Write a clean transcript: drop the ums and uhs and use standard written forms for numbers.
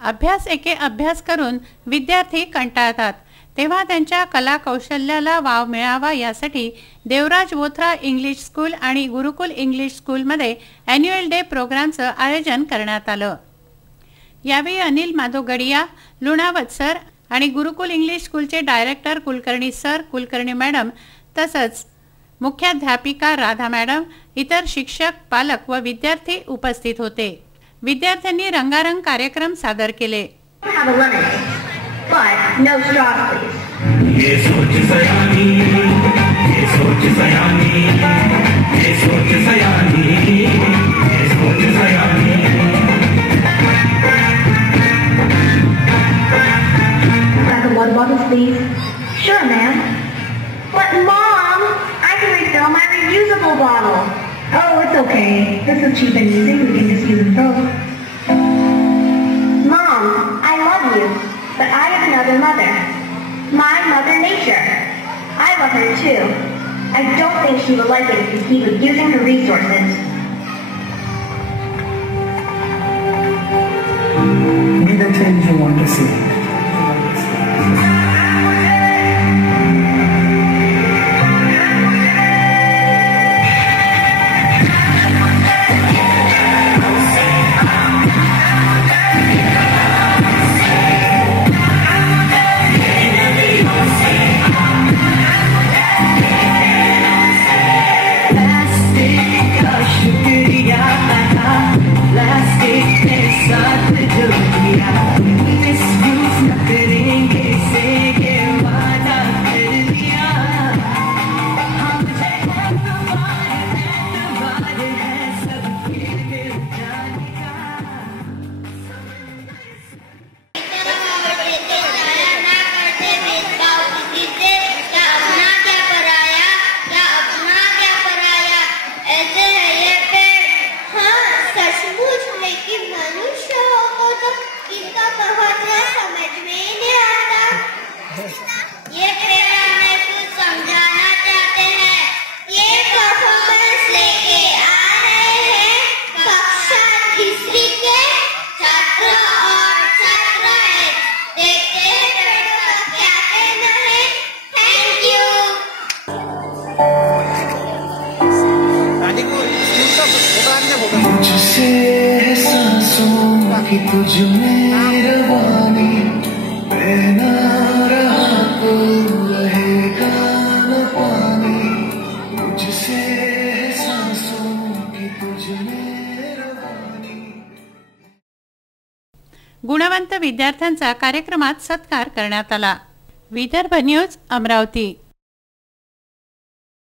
अभ्यास एके अभ्यास करून विद्यार्थी कंटाळतात, तेव्हा त्यांच्या कला कौशल्याला वाव मिळावा यासाठी देवराज बोथरा इंग्लिश स्कूल आणि गुरुकुल इंग्लिश स्कूलमध्ये ॲन्युअल डे प्रोग्रामचं आयोजन करण्यात आलं। यावेळी अनिल माधोगडिया, लुणावत सर आणि गुरुकुल इंग्लिश स्कूलचे director Kulkarni sir, Kulkarni madam तसंच मुख्याध्यापिका राधा मॅडम, इतर शिक्षक, पालक व विद्यार्थी उपस्थित होते। विद्यार्थ्यांनी रंगारंग कार्यक्रम सादर केले। Water bottles, please. Sure, ma'am. But Mom, I can refill my reusable bottle. Oh, it's okay. This is cheap and easy. We can just use and throw. Mom, I love you, but I have another mother. My Mother Nature. I love her too. I don't think she will like it if you keep abusing her resources. Be the change you want to see. कि तुझ में रवानी बहना रहा तो रहेगा न पानी मुझसे सांसों की तुझ में रवानी। गुणवंत विद्यार्थ्यांचा कार्यक्रमात सत्कार करण्यात आला। विदर्भ न्यूज, अमरावती।